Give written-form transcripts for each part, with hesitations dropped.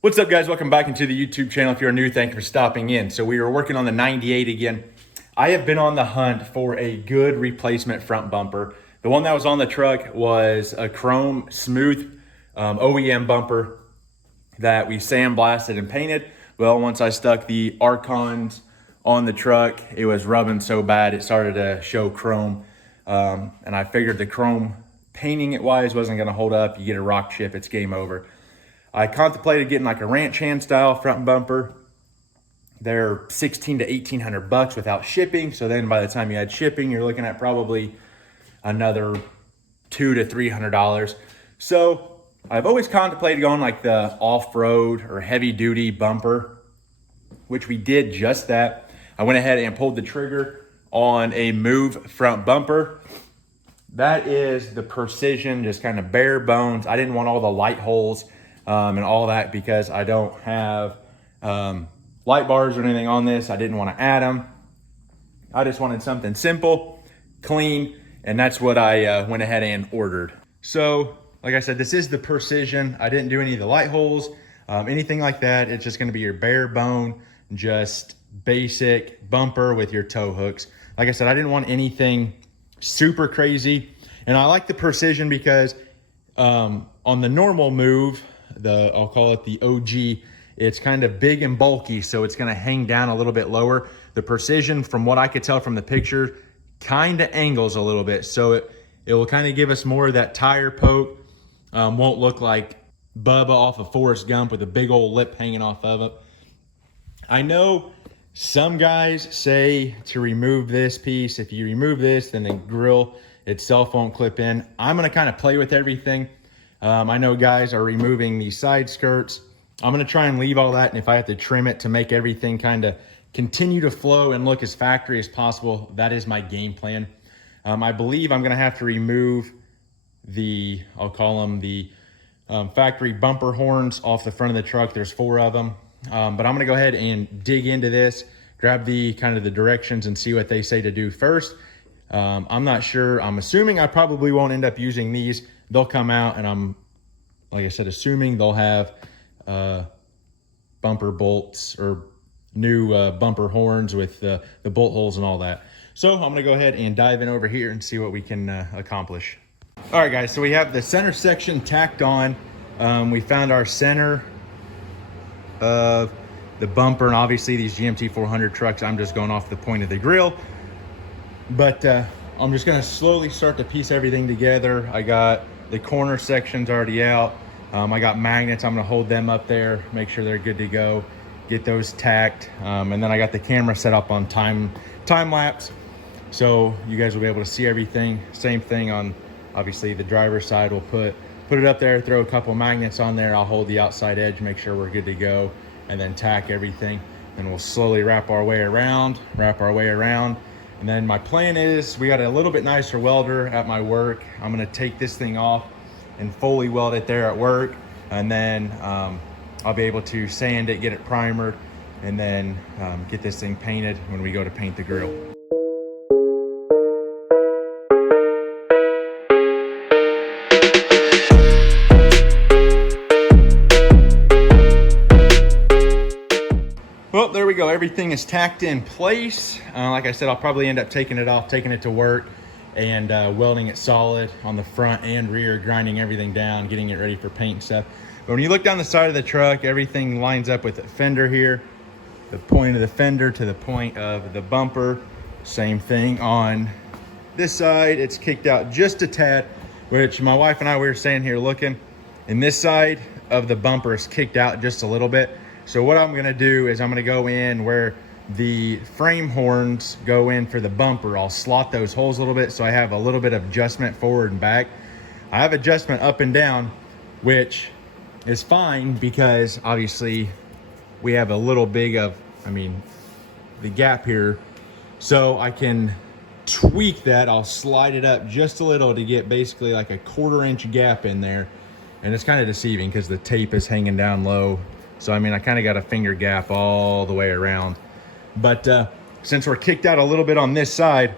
What's up, guys? Welcome back into the YouTube channel. If you're new, thank you for stopping in. So we were working on the 98 again. I have been on the hunt for a good replacement front bumper. The one that was on the truck was a chrome smooth OEM bumper that we sandblasted and painted. Well, once I stuck the Arkons on the truck, it was rubbing so bad it started to show chrome. And I figured the chrome painting it wise wasn't gonna hold up. You get a rock chip, it's game over. I contemplated getting like a ranch hand style front bumper. They're $1,600 to $1,800 without shipping. So then by the time you add shipping, you're looking at probably another $200 to $300. So I've always contemplated going like the off-road or heavy duty bumper, which we did just that. I went ahead and pulled the trigger on a move front bumper. That is the precision, just kind of bare bones. I didn't want all the light holes and all that because I don't have light bars or anything on this. I didn't want to add them. I just wanted something simple, clean, and that's what I went ahead and ordered. So, like I said, this is the precision. I didn't do any of the light holes, anything like that. It's just going to be your bare bone, just basic bumper with your tow hooks. Like I said, I didn't want anything super crazy, and I like the precision because on the normal move, I'll call it the OG, it's kind of big and bulky, so it's going to hang down a little bit lower. The precision, from what I could tell from the picture, kind of angles a little bit, so it will kind of give us more of that tire poke. Won't look like Bubba off of Forrest Gump with a big old lip hanging off of it. I know some guys say to remove this piece. If you remove this, then the grill itself won't clip in. I'm going to kind of play with everything. I know guys are removing these side skirts. I'm going to try and leave all that, and if I have to trim it to make everything kind of continue to flow and look as factory as possible, that is my game plan. I believe I'm going to have to remove I'll call them the factory bumper horns off the front of the truck. There's 4 of them. But I'm going to go ahead and dig into this, grab the directions and see what they say to do first. I'm not sure. I'm assuming I probably won't end up using these. They'll come out, and I'm, like I said, assuming they'll have bumper bolts or new bumper horns with the bolt holes and all that. So I'm gonna go ahead and dive in over here and see what we can accomplish. All right, guys, so we have the center section tacked on. We found our center of the bumper, and obviously these GMC 400 trucks, I'm just going off the point of the grill. But I'm just gonna slowly start to piece everything together. I got the corner sections already out. I got magnets. I'm gonna hold them up there, make sure they're good to go, get those tacked. And then I got the camera set up on time lapse, so you guys will be able to see everything. Same thing on, obviously, the driver's side. We'll put it up there, throw a couple magnets on there. I'll hold the outside edge, make sure we're good to go, and then tack everything. Then we'll slowly wrap our way around. And then my plan is, we got a little bit nicer welder at my work. I'm gonna take this thing off and fully weld it there at work. And then I'll be able to sand it, get it primered, and then get this thing painted when we go to paint the grill. Well, there we go. Everything is tacked in place. Like I said, I'll probably end up taking it off, taking it to work, and welding it solid on the front and rear, grinding everything down, getting it ready for paint and stuff. But when you look down the side of the truck, everything lines up with the fender here. The point of the fender to the point of the bumper. Same thing on this side. It's kicked out just a tad, which my wife and I, we were saying here looking, and this side of the bumper is kicked out just a little bit. So what I'm gonna do is I'm gonna go in where the frame horns go in for the bumper. I'll slot those holes a little bit so I have a little bit of adjustment forward and back. I have adjustment up and down, which is fine because obviously we have a little big of, the gap here. So I can tweak that. I'll slide it up just a little to get basically like a 1/4 inch gap in there. And it's kind of deceiving because the tape is hanging down low. So, I kind of got a finger gap all the way around. But since we're kicked out a little bit on this side,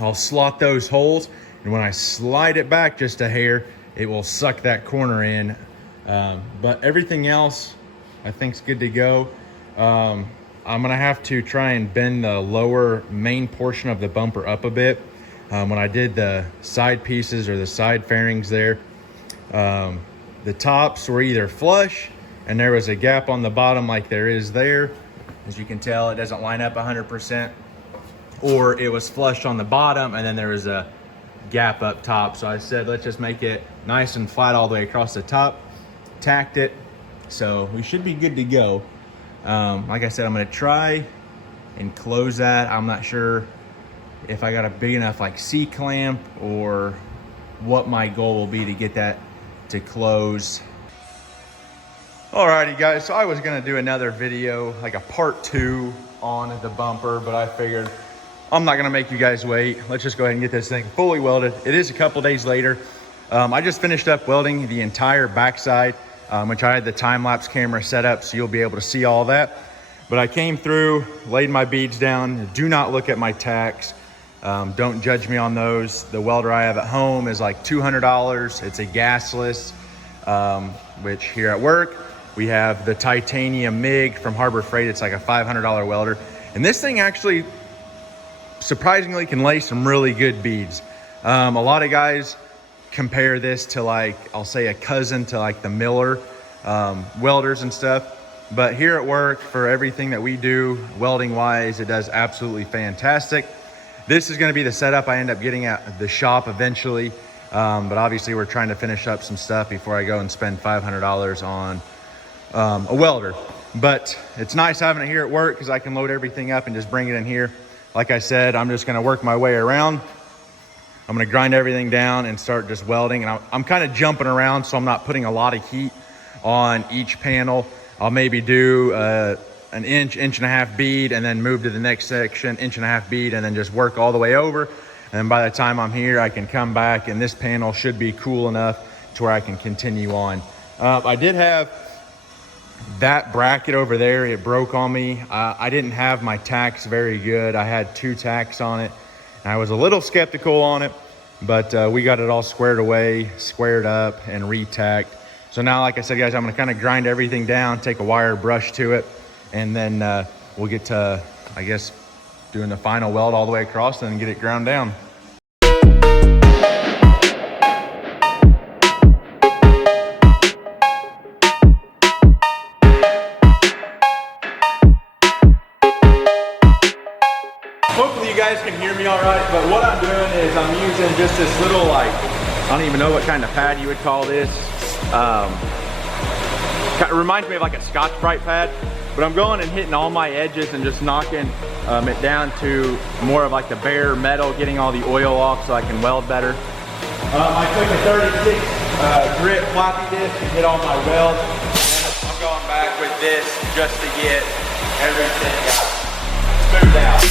I'll slot those holes. And when I slide it back just a hair, it will suck that corner in. But everything else I think it's good to go. I'm gonna have to try and bend the lower main portion of the bumper up a bit. When I did the side pieces or the side fairings there, the tops were either flush and there was a gap on the bottom like there is there. As you can tell, it doesn't line up 100%. Or it was flush on the bottom and then there was a gap up top. So I said, let's just make it nice and flat all the way across the top. Tacked it, so we should be good to go. Like I said, I'm gonna try and close that. I'm not sure if I got a big enough like C-clamp or what my goal will be to get that to close. Alrighty guys, so I was gonna do another video, like a part 2 on the bumper, but I figured I'm not gonna make you guys wait. Let's just go ahead and get this thing fully welded. It is a couple days later. I just finished up welding the entire backside, which I had the time-lapse camera set up so you'll be able to see all that. But I came through, laid my beads down. Do not look at my tacks. Don't judge me on those. The welder I have at home is like $200. It's a gasless, which here at work, we have the titanium MIG from Harbor Freight. It's like a $500 welder. And this thing actually, surprisingly, can lay some really good beads. A lot of guys compare this to like, I'll say a cousin to like the Miller welders and stuff. But here at work, for everything that we do welding wise, it does absolutely fantastic. This is gonna be the setup I end up getting at the shop eventually. But obviously we're trying to finish up some stuff before I go and spend $500 on a welder. But it's nice having it here at work because I can load everything up and just bring it in here. Like I said, I'm just gonna work my way around. I'm gonna grind everything down and start just welding. And I'm kind of jumping around, so I'm not putting a lot of heat on each panel. I'll maybe do an inch and a half bead and then move to the next section, inch and a half bead, and then just work all the way over. And then by the time I'm here, I can come back and this panel should be cool enough to where I can continue on. I did have that bracket over there. It broke on me. I didn't have my tacks very good. I had 2 tacks on it. And I was a little skeptical on it, but we got it all squared away, squared up, and re-tacked. So now, like I said, guys, I'm gonna kind of grind everything down, take a wire brush to it, and then we'll get to, I guess, doing the final weld all the way across and then get it ground down. Hopefully you guys can hear me all right, but what I'm doing is I'm using just this little, like, I don't even know what kind of pad you would call this. It reminds me of like a Scotch-Brite pad, but I'm going and hitting all my edges and just knocking it down to more of like the bare metal, getting all the oil off so I can weld better. I took a 36 grit floppy disk to get all my welds. And I'm going back with this just to get everything smoothed out.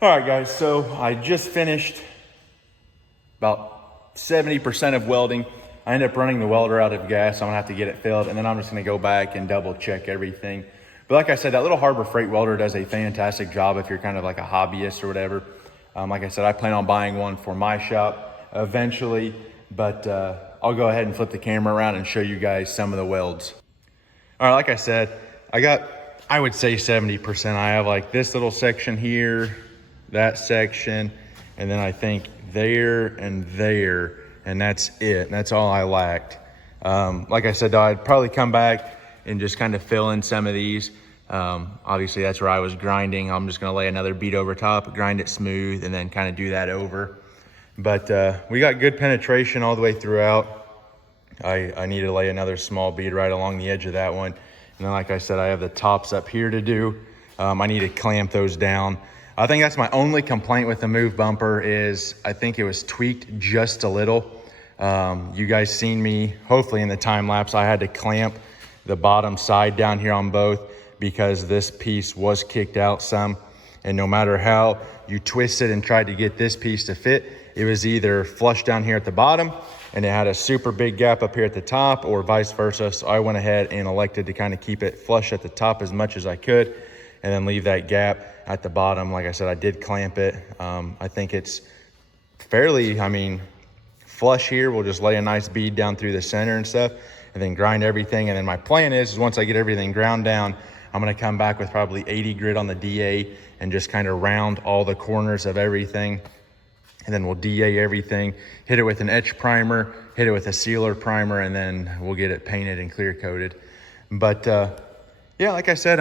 All right, guys, so I just finished about 70% of welding. I ended up running the welder out of gas, so I'm gonna have to get it filled, and then I'm just gonna go back and double check everything. But like I said, that little Harbor Freight welder does a fantastic job if you're kind of like a hobbyist or whatever. Like I said, I plan on buying one for my shop eventually, but I'll go ahead and flip the camera around and show you guys some of the welds. All right, like I said, I would say 70%. I have like this little section here, that section, and then I think there and there, and that's it. That's all I lacked. Like I said, though, I'd probably come back and just kind of fill in some of these. Obviously that's where I was grinding. I'm just gonna lay another bead over top, grind it smooth, and then kind of do that over. But we got good penetration all the way throughout. I need to lay another small bead right along the edge of that one. And then, like I said, I have the tops up here to do. I need to clamp those down. I think that's my only complaint with the move bumper is I think it was tweaked just a little. You guys seen me, hopefully in the time lapse, I had to clamp the bottom side down here on both because this piece was kicked out some. And no matter how you twisted and tried to get this piece to fit, it was either flush down here at the bottom and it had a super big gap up here at the top, or vice versa. So I went ahead and elected to kind of keep it flush at the top as much as I could and then leave that gap at the bottom. Like I said, I did clamp it. I think it's fairly, flush here. We'll just lay a nice bead down through the center and stuff and then grind everything. And then my plan is once I get everything ground down, I'm gonna come back with probably 80 grit on the DA and just kind of round all the corners of everything. And then we'll DA everything, hit it with an etch primer, hit it with a sealer primer, and then we'll get it painted and clear coated. But yeah, like I said,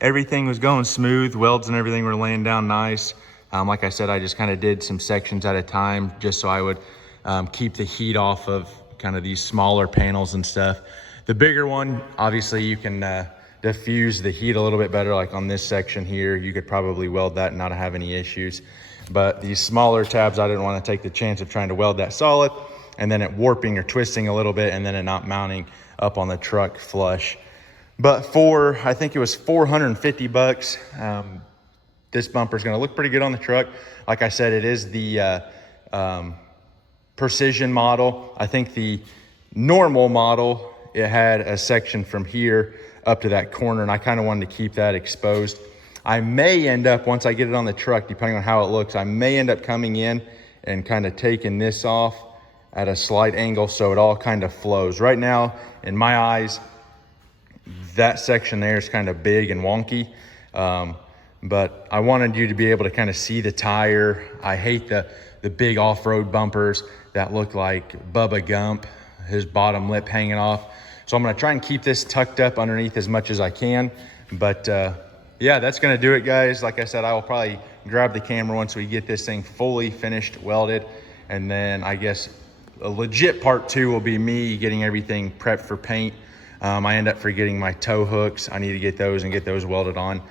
everything was going smooth. Welds and everything were laying down nice. Like I said, I just kind of did some sections at a time just so I would keep the heat off of kind of these smaller panels and stuff. The bigger one, obviously you can diffuse the heat a little bit better. Like on this section here, you could probably weld that and not have any issues. But these smaller tabs, I didn't want to take the chance of trying to weld that solid and then it warping or twisting a little bit and then it not mounting up on the truck flush. But for, I think it was 450 bucks, this bumper is going to look pretty good on the truck. Like I said, it is the precision model. I think the normal model, it had a section from here up to that corner, and I kind of wanted to keep that exposed. I may end up, once I get it on the truck, depending on how it looks, I may end up coming in and kind of taking this off at a slight angle so it all kind of flows. Right now, in my eyes, that section there is kind of big and wonky. But I wanted you to be able to kind of see the tire. I hate the big off-road bumpers that look like Bubba Gump, his bottom lip hanging off. So I'm gonna try and keep this tucked up underneath as much as I can. But yeah, that's gonna do it, guys. Like I said, I will probably grab the camera once we get this thing fully finished, welded. And then I guess a legit part 2 will be me getting everything prepped for paint. I end up forgetting my tow hooks. I need to get those and get those welded on.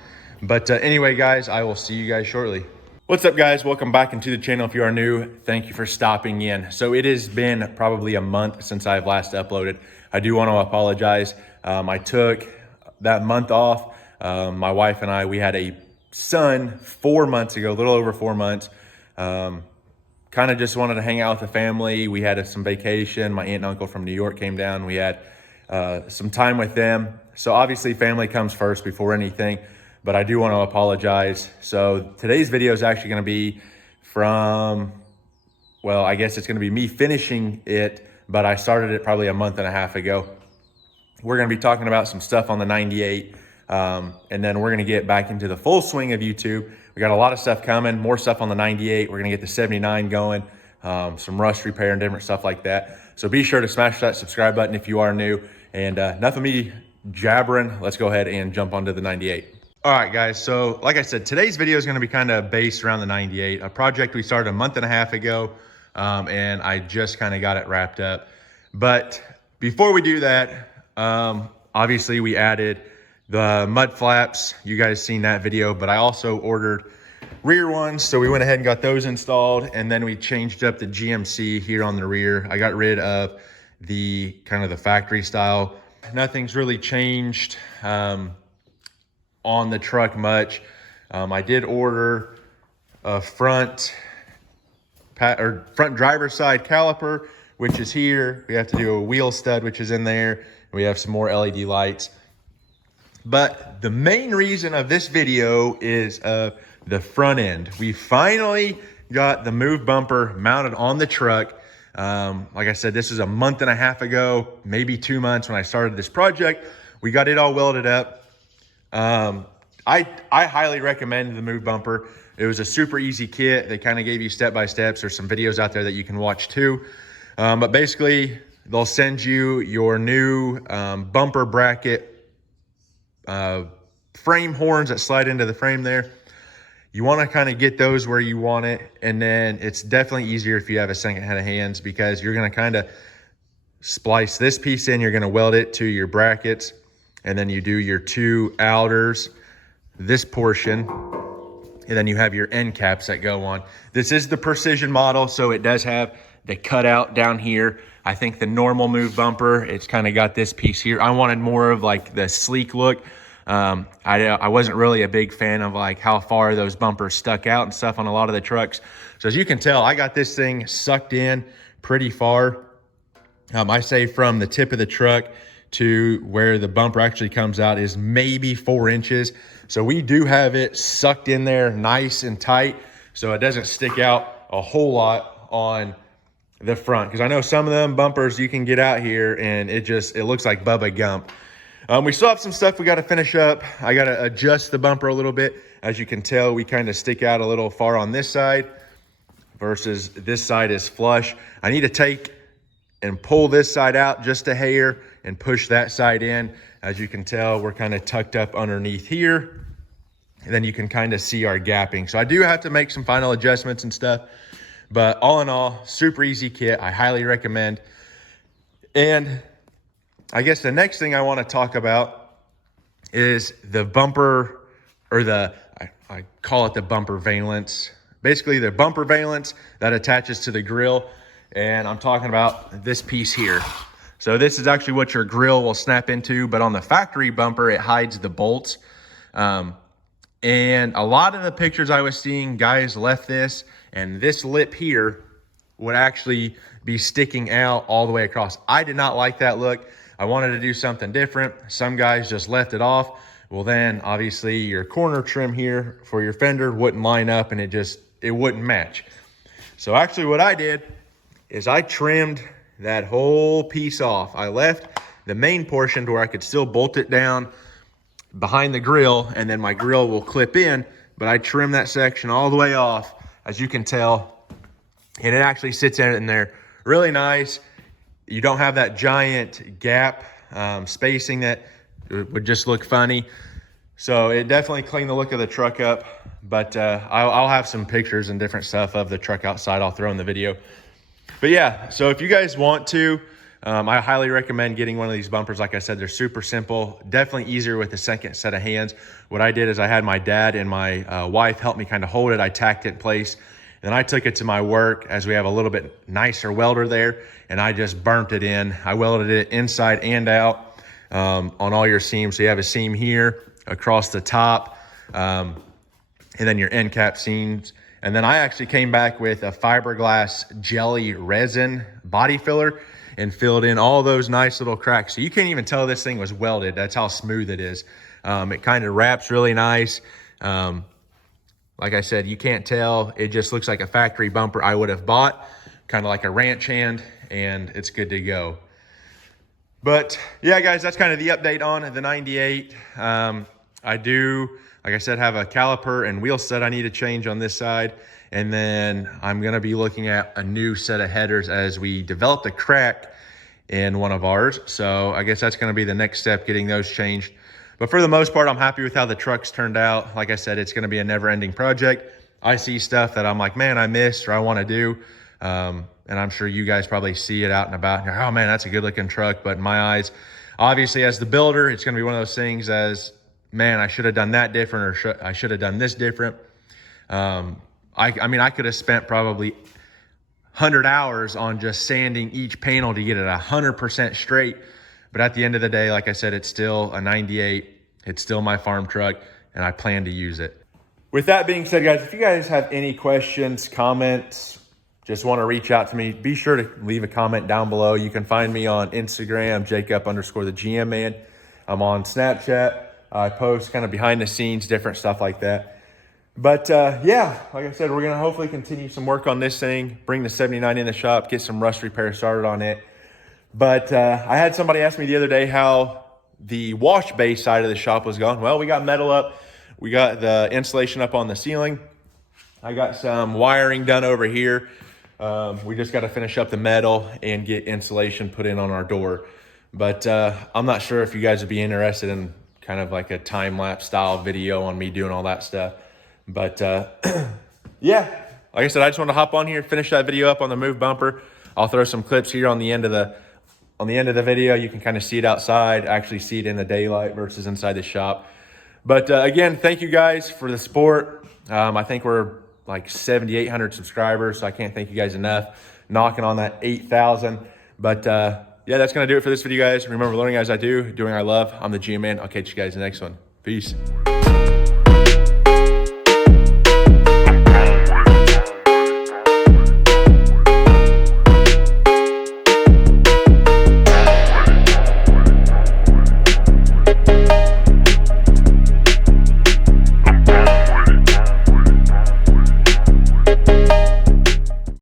But anyway, guys, I will see you guys shortly. What's up, guys? Welcome back into the channel. If you are new, thank you for stopping in. So it has been probably a month since I've last uploaded. I do want to apologize. I took that month off. My wife and I, we had a son 4 months ago, a little over 4 months. Kind of just wanted to hang out with the family. We had some vacation. My aunt and uncle from New York came down. We had some time with them. So obviously family comes first before anything, but I do want to apologize. So today's video is actually going to be from, well, I guess it's going to be me finishing it, but I started it probably a month and a half ago. We're going to be talking about some stuff on the 98, and then we're going to get back into the full swing of YouTube. We got a lot of stuff coming, more stuff on the 98. We're going to get the 79 going, some rust repair and different stuff like that. So be sure to smash that subscribe button if you are new. And enough of me jabbering, let's go ahead and jump onto the 98. All right, guys, so like I said, today's video is going to be kind of based around the 98, a project we started a month and a half ago, and I just kind of got it wrapped up. But before we do that, obviously we added the mud flaps. You guys seen that video, but I also ordered rear ones, so we went ahead and got those installed, and then we changed up the GMC here on the rear. I got rid of the kind of the factory style. Nothing's really changed on the truck much. I did order a front driver's side caliper, which is here. We have to do a wheel stud, which is in there. We have some more LED lights. But the main reason of this video is the front end. We finally got the move bumper mounted on the truck. Like I said, this is a month and a half ago, maybe 2 months when I started this project. We got it all welded up. I highly recommend the move bumper. It was a super easy kit. They kind of gave you step-by-steps. There's some videos out there that you can watch too. But basically, they'll send you your new bumper bracket frame horns that slide into the frame there. You want to kind of get those where you want it. And then it's definitely easier if you have a second head of hands, because you're going to kind of splice this piece in. You're going to weld it to your brackets, and then you do your two outers, this portion, and then you have your end caps that go on. This is the precision model, so it does have the cutout down here. I think the normal move bumper, it's kind of got this piece here. I wanted more of like the sleek look. I wasn't really a big fan of like how far those bumpers stuck out and stuff on a lot of the trucks. So as you can tell, I got this thing sucked in pretty far. I say from the tip of the truck to where the bumper actually comes out is maybe 4 inches. So we do have it sucked in there nice and tight, so it doesn't stick out a whole lot on the front. Because I know some of them bumpers you can get out here and it looks like Bubba Gump. We still have some stuff we got to finish up. I got to adjust the bumper a little bit. As you can tell, we kind of stick out a little far on this side versus this side is flush. I need to take and pull this side out just a hair and push that side in. As you can tell, we're kind of tucked up underneath here. And then you can kind of see our gapping. So I do have to make some final adjustments and stuff. But all in all, super easy kit. I highly recommend. And I guess the next thing I want to talk about is the bumper, or I call it the bumper valance. Basically the bumper valance that attaches to the grill. And I'm talking about this piece here. So this is actually what your grill will snap into, but on the factory bumper, it hides the bolts. And a lot of the pictures I was seeing, guys left this, and this lip here would actually be sticking out all the way across. I did not like that look. I wanted to do something different. Some guys just left it off. Well, then obviously your corner trim here for your fender wouldn't line up, and it wouldn't match. So actually what I did is I trimmed that whole piece off. I left the main portion to where I could still bolt it down behind the grill, and then my grill will clip in, but I trimmed that section all the way off, as you can tell, and it actually sits in there really nice. You don't have that giant gap spacing that would just look funny. So it definitely cleaned the look of the truck up, but I'll have some pictures and different stuff of the truck outside I'll throw in the video. But yeah, so if you guys want to, I highly recommend getting one of these bumpers. Like I said, they're super simple, definitely easier with the second set of hands. What I did is I had my dad and my wife help me kind of hold it. I tacked it in place. Then I took it to my work, as we have a little bit nicer welder there, and I just burnt it in. I welded it inside and out on all your seams. So you have a seam here across the top, and then your end cap seams. And then I actually came back with a fiberglass jelly resin body filler and filled in all those nice little cracks. So you can't even tell this thing was welded. That's how smooth it is. It kind of wraps really nice. Like I said, you can't tell. It just looks like a factory bumper I would have bought, kind of like a ranch hand, and it's good to go. But yeah, guys, that's kind of the update on the 98. I do, like I said, have a caliper and wheel set I need to change on this side. And then I'm going to be looking at a new set of headers as we developed a crack in one of ours. So I guess that's going to be the next step, getting those changed. But for the most part, I'm happy with how the truck's turned out. Like I said, it's going to be a never-ending project. I see stuff that I'm like, man, I missed or I want to do. And I'm sure you guys probably see it out and about. And you're, oh, man, that's a good-looking truck. But in my eyes, obviously, as the builder, it's going to be one of those things as, man, I should have done that different, or I should have done this different. I mean, I could have spent probably 100 hours on just sanding each panel to get it 100% straight. But at the end of the day, like I said, it's still a 98. It's still my farm truck, and I plan to use it. With that being said, guys, if you guys have any questions, comments, just want to reach out to me, be sure to leave a comment down below. You can find me on Instagram, Jacob_the GM man. I'm on Snapchat. I post kind of behind the scenes, different stuff like that. But yeah, like I said, we're going to hopefully continue some work on this thing, bring the 79 in the shop, get some rust repair started on it. But I had somebody ask me the other day how the wash bay side of the shop was going. Well, we got metal up. We got the insulation up on the ceiling. I got some wiring done over here. We just got to finish up the metal and get insulation put in on our door. But I'm not sure if you guys would be interested in kind of like a time-lapse style video on me doing all that stuff. But yeah, like I said, I just want to hop on here, finish that video up on the move bumper. I'll throw some clips here on the end of the video. You can kind of see it outside, actually see it in the daylight versus inside the shop. But again, thank you guys for the support. I think we're like 7,800 subscribers, so I can't thank you guys enough. Knocking on that 8,000. But yeah, that's gonna do it for this video, guys. Remember, learning as I do, doing I love. I'm the G Man. I'll catch you guys in the next one. Peace.